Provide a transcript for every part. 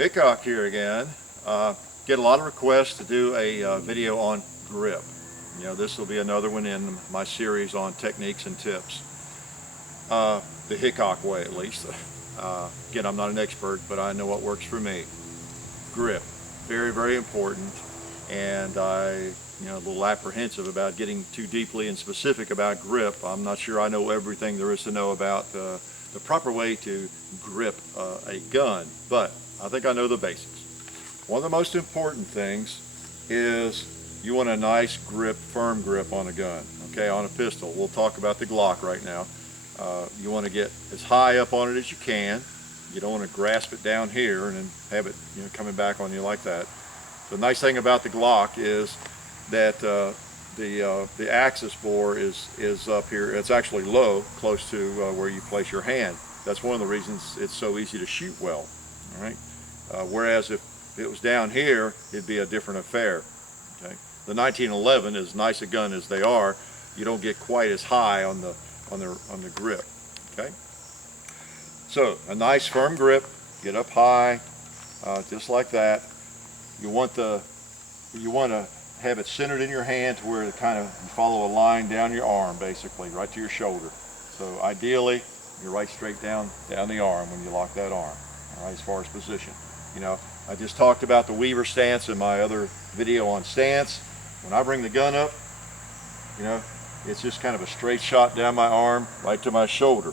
Hickok here again. Get a lot of requests to do a video on grip. You know, this will be another one in my series on techniques and tips. The Hickok way, at least. Again, I'm not an expert, but I know what works for me. Grip, very, very important. And a little apprehensive about getting too deeply and specific about grip. I'm not sure I know everything there is to know about the proper way to grip a gun, but I think I know the basics. One of the most important things is you want a nice grip, firm grip on a gun, okay, on a pistol. We'll talk about the Glock right now. You want to get as high up on it as you can. You don't want to grasp it down here and then have it coming back on you like that. The nice thing about the Glock is that the axis bore is up here. It's actually low, close to where you place your hand. That's one of the reasons it's so easy to shoot well. All right. Whereas if it was down here, it'd be a different affair. Okay. The 1911, as nice a gun as they are, you don't get quite as high on the grip. Okay. So a nice firm grip, get up high, just like that. You want to have it centered in your hand to where it kind of follow a line down your arm, basically, right to your shoulder. So ideally, you're right straight down the arm when you lock that arm. All right, as far as position. I just talked about the Weaver stance in my other video on stance. When I bring the gun up, it's just kind of a straight shot down my arm, right to my shoulder.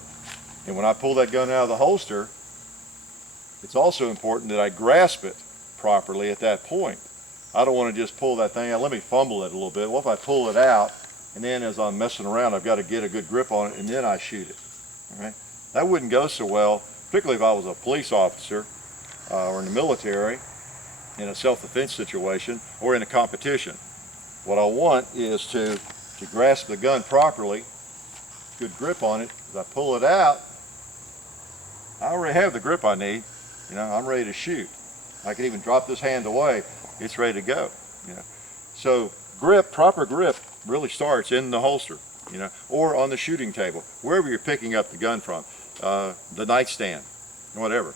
And when I pull that gun out of the holster, it's also important that I grasp it properly at that point. I don't want to just pull that thing out. Let me fumble it a little bit. What if I pull it out and then as I'm messing around, I've got to get a good grip on it and then I shoot it. All right? That wouldn't go so well, particularly if I was a police officer or in the military in a self-defense situation or in a competition. What I want is to grasp the gun properly, good grip on it. As I pull it out, I already have the grip I need. I'm ready to shoot. I can even drop this hand away. It's ready to go. So grip, proper grip, really starts in the holster, or on the shooting table, wherever you're picking up the gun from, the nightstand, whatever.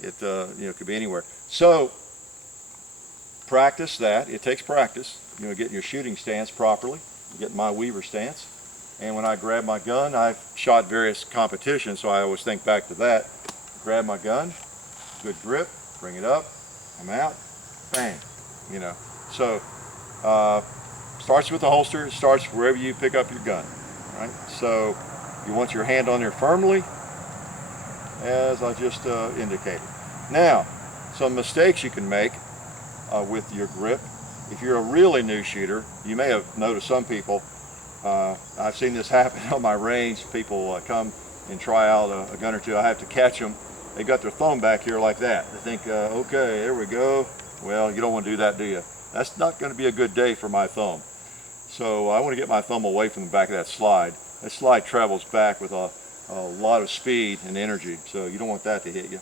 It could be anywhere. So practice that. It takes practice. Getting your shooting stance properly, getting my Weaver stance. And when I grab my gun, I've shot various competitions, so I always think back to that. Grab my gun, good grip, bring it up, I'm out, bang. So starts with the holster. It starts wherever you pick up your gun. Right? So you want your hand on there firmly, as I just indicated. Now, some mistakes you can make with your grip. If you're a really new shooter, you may have noticed some people. I've seen this happen on my range. People come and try out a gun or two. I have to catch them. They got their thumb back here like that. They think, okay, there we go. Well, you don't want to do that, do you? That's not going to be a good day for my thumb. So I want to get my thumb away from the back of that slide. That slide travels back with a lot of speed and energy, so you don't want that to hit you.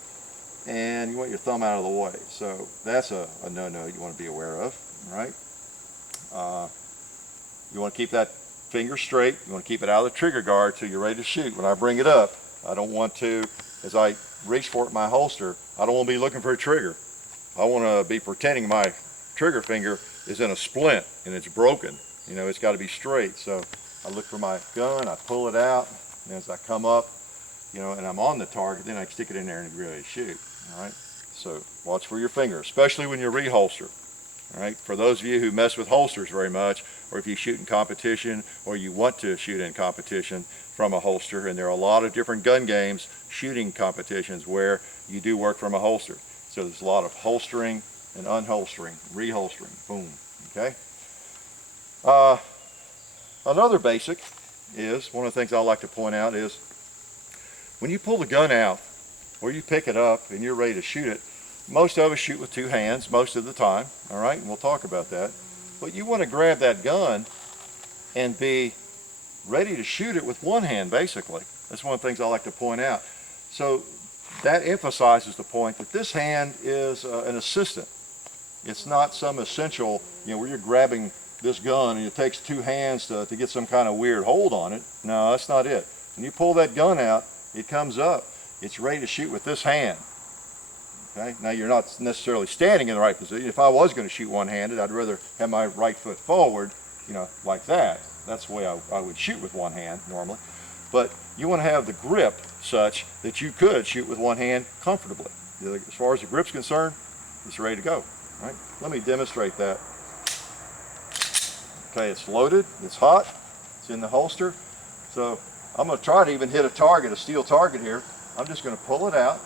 And you want your thumb out of the way. So that's a no-no you want to be aware of, right? You want to keep that finger straight. You want to keep it out of the trigger guard till you're ready to shoot. When I bring it up, I don't want to, as I reach for it in my holster, I don't want to be looking for a trigger. I want to be pretending my trigger finger is in a splint and it's broken. It's got to be straight. So I look for my gun, I pull it out, and as I come up, and I'm on the target, then I stick it in there and really shoot. All right. So watch for your finger, especially when you reholster. All right. For those of you who mess with holsters very much, or if you shoot in competition, or you want to shoot in competition from a holster, and there are a lot of different gun games, shooting competitions where you do work from a holster. So there's a lot of holstering and unholstering, reholstering, boom, okay? Another basic is, one of the things I like to point out is, when you pull the gun out, or you pick it up and you're ready to shoot it, most of us shoot with two hands most of the time, all right? And we'll talk about that. But you want to grab that gun and be ready to shoot it with one hand, basically. That's one of the things I like to point out. So that emphasizes the point that this hand is an assistant. It's not some essential, where you're grabbing this gun and it takes two hands to get some kind of weird hold on it. No, that's not it. When you pull that gun out, it comes up. It's ready to shoot with this hand. Okay, now you're not necessarily standing in the right position. If I was going to shoot one-handed, I'd rather have my right foot forward, you know, like that. That's the way I would shoot with one hand normally. But you want to have the grip such that you could shoot with one hand comfortably. As far as the grip's concerned, it's ready to go. Right? Let me demonstrate that. Okay, it's loaded, it's hot, it's in the holster. So I'm going to try to even hit a target, a steel target here. I'm just going to pull it out,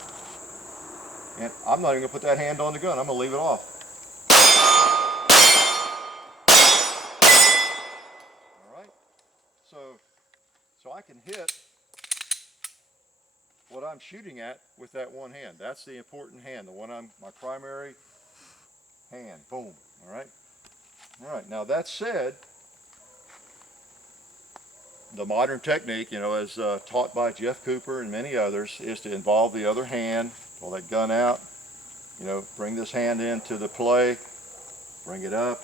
and I'm not even going to put that hand on the gun. I'm going to leave it off. All right, so I can hit what I'm shooting at with that one hand. That's the important hand, the one my primary hand. Boom. All right. All right. Now that said, the modern technique, you know, as taught by Jeff Cooper and many others, is to involve the other hand, pull that gun out, you know, bring this hand into the play, bring it up,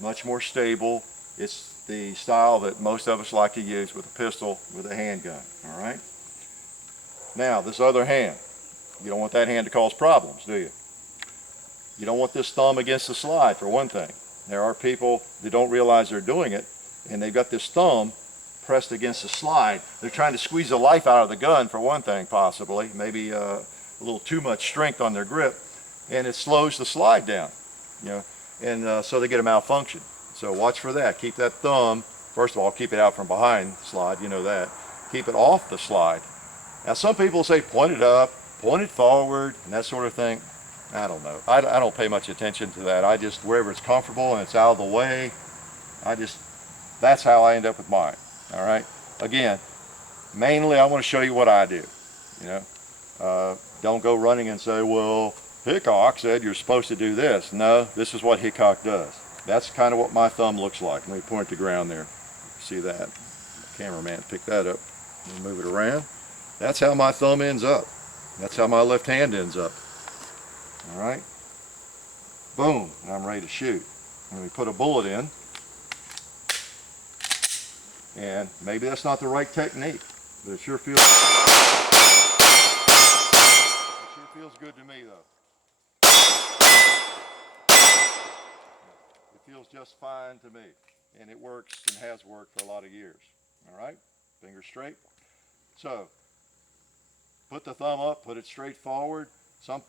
much more stable. It's the style that most of us like to use with a pistol, with a handgun, all right? Now, this other hand, you don't want that hand to cause problems, do you? You don't want this thumb against the slide, for one thing. There are people that don't realize they're doing it, and they've got this thumb pressed against the slide. They're trying to squeeze the life out of the gun, for one thing, possibly. Maybe a little too much strength on their grip, and it slows the slide down, you know, and so they get a malfunction. So watch for that. Keep that thumb, first of all, keep it out from behind the slide, you know that. Keep it off the slide. Now some people say point it up, point it forward, and that sort of thing. I don't know. I don't pay much attention to that. I just, wherever it's comfortable and it's out of the way, that's how I end up with mine. All right. Again, mainly I want to show you what I do. You know, don't go running and say, well, Hickok said you're supposed to do this. No, this is what Hickok does. That's kind of what my thumb looks like. Let me point to the ground there. See that? Cameraman, pick that up. Let me move it around. That's how my thumb ends up. That's how my left hand ends up. All right. Boom, and I'm ready to shoot. Let me put a bullet in. And maybe that's not the right technique, but it sure feels good to me, though. It feels just fine to me, and it works and has worked for a lot of years. All right, fingers straight. So put the thumb up, put it straight forward. Some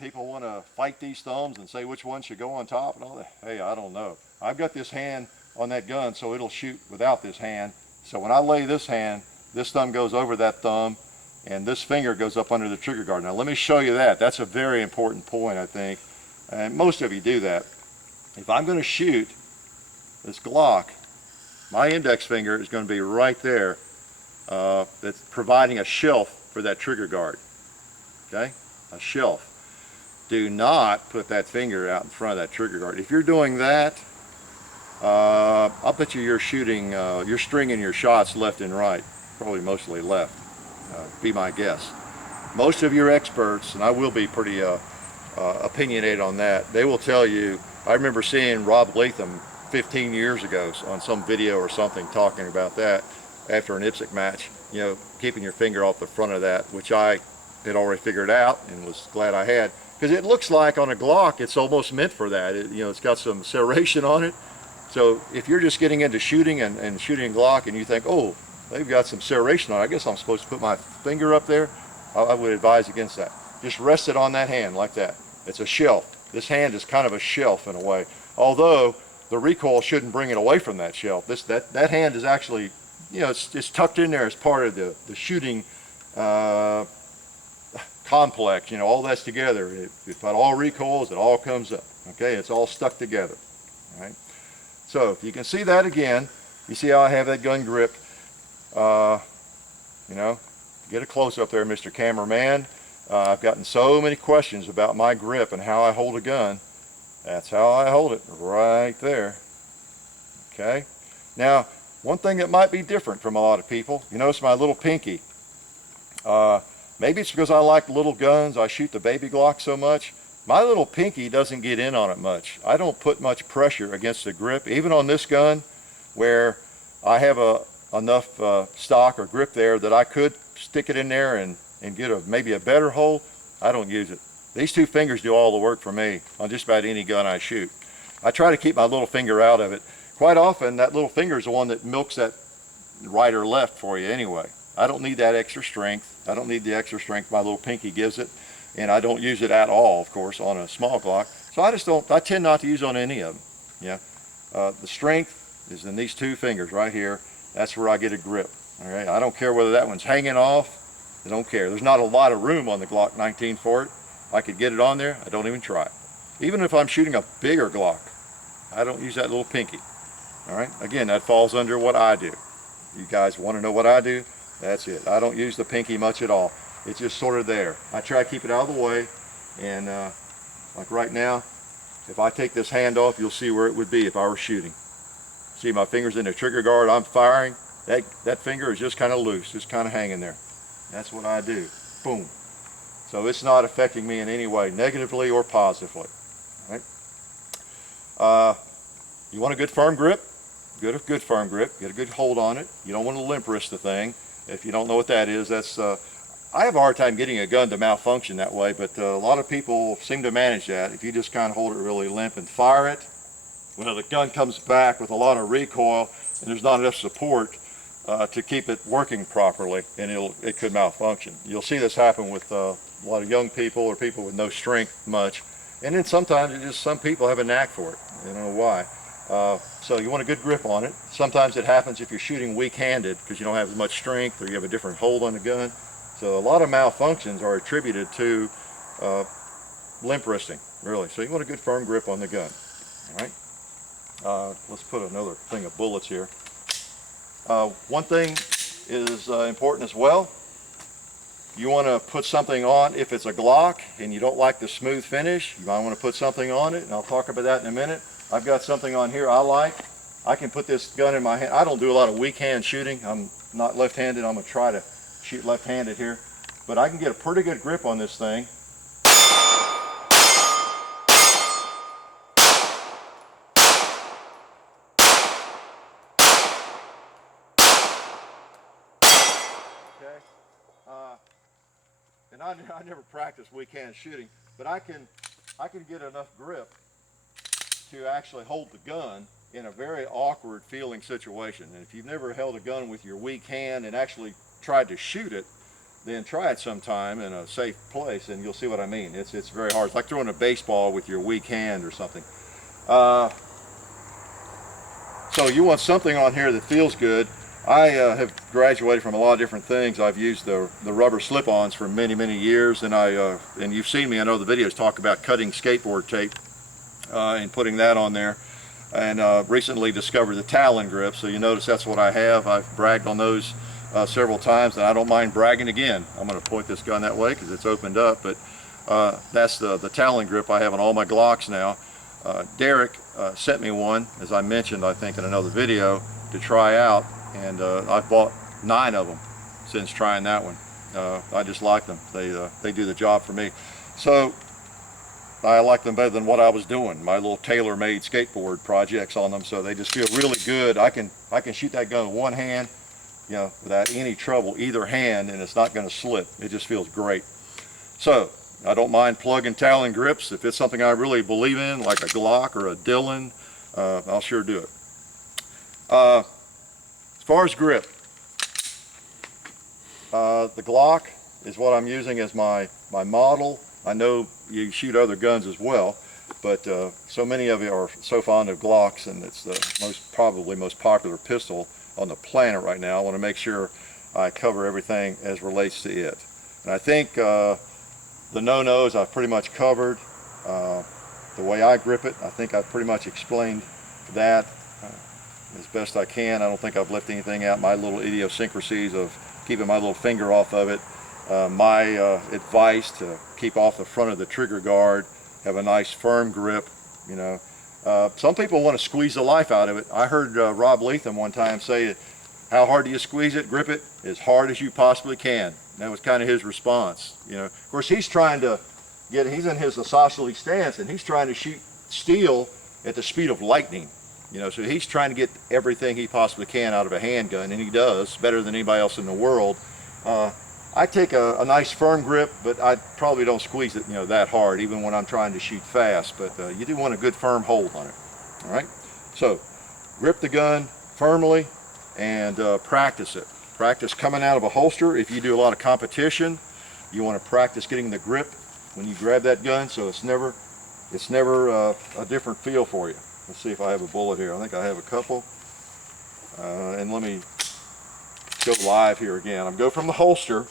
people want to fight these thumbs and say which one should go on top and all that. Hey, I don't know. I've got this hand on that gun, so it'll shoot without this hand. So when I lay this hand, this thumb goes over that thumb, and this finger goes up under the trigger guard. Now let me show you that. That's a very important point, I think, and most of you do that. If I'm going to shoot this Glock, my index finger is going to be right there. That's providing a shelf for that trigger guard. Okay, a shelf. Do not put that finger out in front of that trigger guard. If you're doing that, I'll bet you're shooting, you're stringing your shots left and right, probably mostly left, be my guess. Most of your experts, and I will be pretty opinionated on that, they will tell you, I remember seeing Rob Latham 15 years ago on some video or something talking about that after an IPSC match, you know, keeping your finger off the front of that, which I had already figured out and was glad I had, because it looks like on a Glock it's almost meant for that. You know, it's got some serration on it. So if you're just getting into shooting and shooting a Glock and you think, oh, they've got some serration on it, I guess I'm supposed to put my finger up there, I would advise against that. Just rest it on that hand like that. It's a shelf. This hand is kind of a shelf in a way, although the recoil shouldn't bring it away from that shelf. That hand is actually, you know, it's tucked in there as part of the shooting complex. You know, all that's together. If it all recoils, it all comes up. Okay, it's all stuck together. All right. So if you can see that again, you see how I have that gun gripped. You know, get a close up there, Mr. Cameraman. I've gotten so many questions about my grip and how I hold a gun. That's how I hold it, right there. Okay. Now, one thing that might be different from a lot of people, you notice my little pinky. Maybe it's because I like little guns, I shoot the baby Glock so much. My little pinky doesn't get in on it much. I don't put much pressure against the grip, even on this gun, where I have enough stock or grip there that I could stick it in there and get maybe a better hold. I don't use it. These two fingers do all the work for me on just about any gun I shoot. I try to keep my little finger out of it. Quite often, that little finger is the one that milks that right or left for you anyway. I don't need that extra strength. I don't need the extra strength my little pinky gives it, and I don't use it at all, of course, on a small Glock. So I tend not to use on any of them. Yeah, the strength is in these two fingers right here. That's where I get a grip. All right, I don't care whether that one's hanging off. I don't care. There's not a lot of room on the Glock 19 for it. I could get it on there. I don't even try it. Even if I'm shooting a bigger Glock, I don't use that little pinky. All right, again, that falls under what I do. You guys want to know what I do? That's it. I don't use the pinky much at all. It's just sort of there. I try to keep it out of the way, and like right now, if I take this hand off, you'll see where it would be if I were shooting. See, my finger's in the trigger guard. I'm firing. That finger is just kind of loose, just kind of hanging there. That's what I do. Boom. So it's not affecting me in any way, negatively or positively. All right. You want a good firm grip? Get a good firm grip. Get a good hold on it. You don't want to limp wrist the thing. If you don't know what that is, that's I have a hard time getting a gun to malfunction that way, but a lot of people seem to manage that. If you just kind of hold it really limp and fire it, well, the gun comes back with a lot of recoil, and there's not enough support to keep it working properly, and it could malfunction. You'll see this happen with a lot of young people or people with no strength much, and then sometimes it just some people have a knack for it. I don't know why. So you want a good grip on it. Sometimes it happens if you're shooting weak-handed because you don't have as much strength or you have a different hold on the gun. So a lot of malfunctions are attributed to limp wristing, really. So you want a good firm grip on the gun. All right. Let's put another thing of bullets here. One thing is important as well. You want to put something on if it's a Glock and you don't like the smooth finish. You might want to put something on it, and I'll talk about that in a minute. I've got something on here I like. I can put this gun in my hand. I don't do a lot of weak hand shooting. I'm not left-handed. I'm going to try to shoot left-handed here. But I can get a pretty good grip on this thing. Okay. And I never practiced weak hand shooting, but I can get enough grip to actually hold the gun in a very awkward feeling situation. And if you've never held a gun with your weak hand and actually tried to shoot it, then try it sometime in a safe place and you'll see what I mean. It's very hard. It's like throwing a baseball with your weak hand or something. So you want something on here that feels good. I have graduated from a lot of different things. I've used the rubber slip-ons for many, many years, and and you've seen me, I know the videos talk about cutting skateboard tape and putting that on there, and recently discovered the Talon grip, so you notice that's what I have. I've bragged on those several times, and I don't mind bragging again. I'm going to point this gun that way because it's opened up, but that's the Talon grip I have on all my Glocks now. Derek sent me one, as I mentioned, I think in another video, to try out, and I've bought 9 of them since trying that one. I just like them. They do the job for me. So I like them better than what I was doing, my little tailor-made skateboard projects on them. So they just feel really good. I can shoot that gun with one hand, you know, without any trouble, either hand, and it's not going to slip. It just feels great. So I don't mind plugging Talon grips if it's something I really believe in, like a Glock or a Dillon. I'll sure do it. As far as grip, the Glock is what I'm using as my model. I know you shoot other guns as well, but so many of you are so fond of Glocks, and it's the probably most popular pistol on the planet right now. I want to make sure I cover everything as relates to it. And I think the no-nos I've pretty much covered. The way I grip it, I think I've pretty much explained that as best I can. I don't think I've left anything out. My little idiosyncrasies of keeping my little finger off of it. My advice to keep off the front of the trigger guard, have a nice firm grip, you know. Some people want to squeeze the life out of it. I heard Rob Leatham one time say, how hard do you squeeze it? Grip it as hard as you possibly can. That was kind of his response, you know. Of course, he's trying to he's in his isosceles stance, and he's trying to shoot steel at the speed of lightning. You know, so he's trying to get everything he possibly can out of a handgun, and he does better than anybody else in the world. Of I take a nice firm grip, but I probably don't squeeze it, that hard, even when I'm trying to shoot fast. But you do want a good firm hold on it. All right. So grip the gun firmly and practice it. Practice coming out of a holster. If you do a lot of competition, you want to practice getting the grip when you grab that gun, so it's never a different feel for you. Let's see if I have a bullet here. I think I have a couple. And let me go live here again. I'm go from the holster.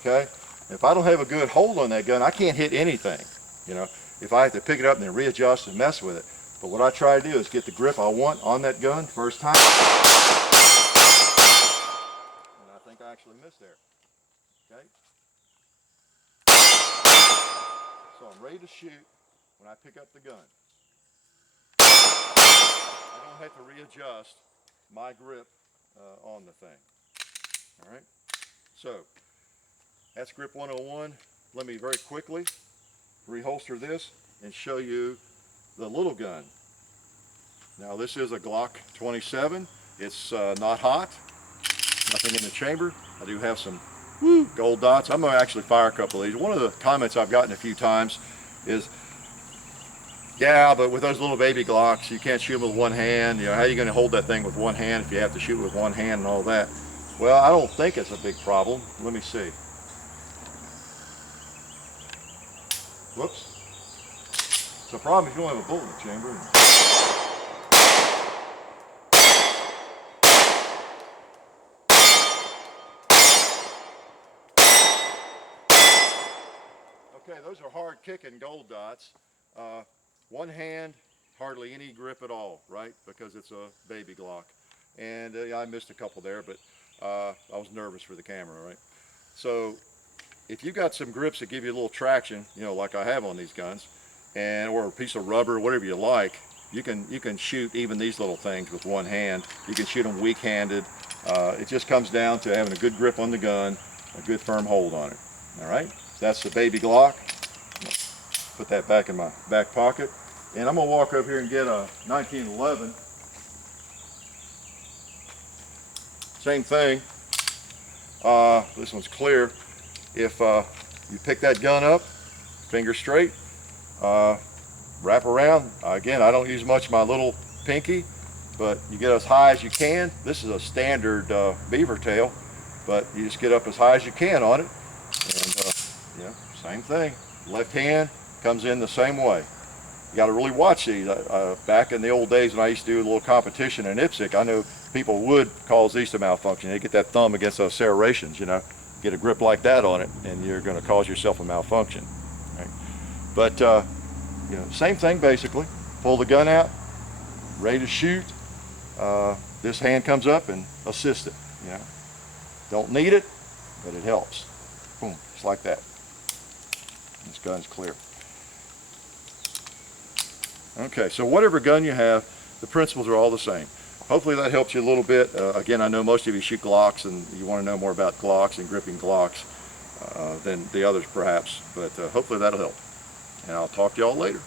Okay. If I don't have a good hold on that gun, I can't hit anything. If I have to pick it up and then readjust and mess with it. But what I try to do is get the grip I want on that gun first time. And I think I actually missed there. Okay. So I'm ready to shoot when I pick up the gun. I don't have to readjust my grip on the thing. All right. So that's grip 101. Let me very quickly reholster this and show you the little gun. Now this is a Glock 27. It's not hot, nothing in the chamber. I do have some gold dots. I'm going to actually fire a couple of these. One of the comments I've gotten a few times is, yeah, but with those little baby Glocks, you can't shoot them with one hand. How are you going to hold that thing with one hand if you have to shoot with one hand and all that? Well, I don't think it's a big problem. Let me see. Whoops. It's a problem if you don't have a bullet in the chamber. Okay, those are hard kicking gold dots. One hand, hardly any grip at all, right? Because it's a baby Glock. And I missed a couple there, but I was nervous for the camera, right? So if you got some grips that give you a little traction, like I have on these guns, or a piece of rubber, whatever you like, you can shoot even these little things with one hand. You can shoot them weak-handed. It just comes down to having a good grip on the gun, a good firm hold on it. All right, that's the baby Glock. Put that back in my back pocket, and I'm gonna walk over here and get a 1911. Same thing. This one's clear. If you pick that gun up, finger straight, wrap around. Again, I don't use much my little pinky, but you get as high as you can. This is a standard beaver tail, but you just get up as high as you can on it. And same thing. Left hand comes in the same way. You got to really watch these. Back in the old days when I used to do a little competition in IPSC, I know people would cause these to malfunction. They get that thumb against those serrations, get a grip like that on it, and you're going to cause yourself a malfunction. Right? But same thing basically. Pull the gun out, ready to shoot. This hand comes up and assist it. Don't need it, but it helps. Boom, just like that. This gun's clear. Okay, so whatever gun you have, the principles are all the same. Hopefully that helps you a little bit. Again, I know most of you shoot Glocks and you want to know more about Glocks and gripping Glocks than the others perhaps, but hopefully that'll help. And I'll talk to y'all later.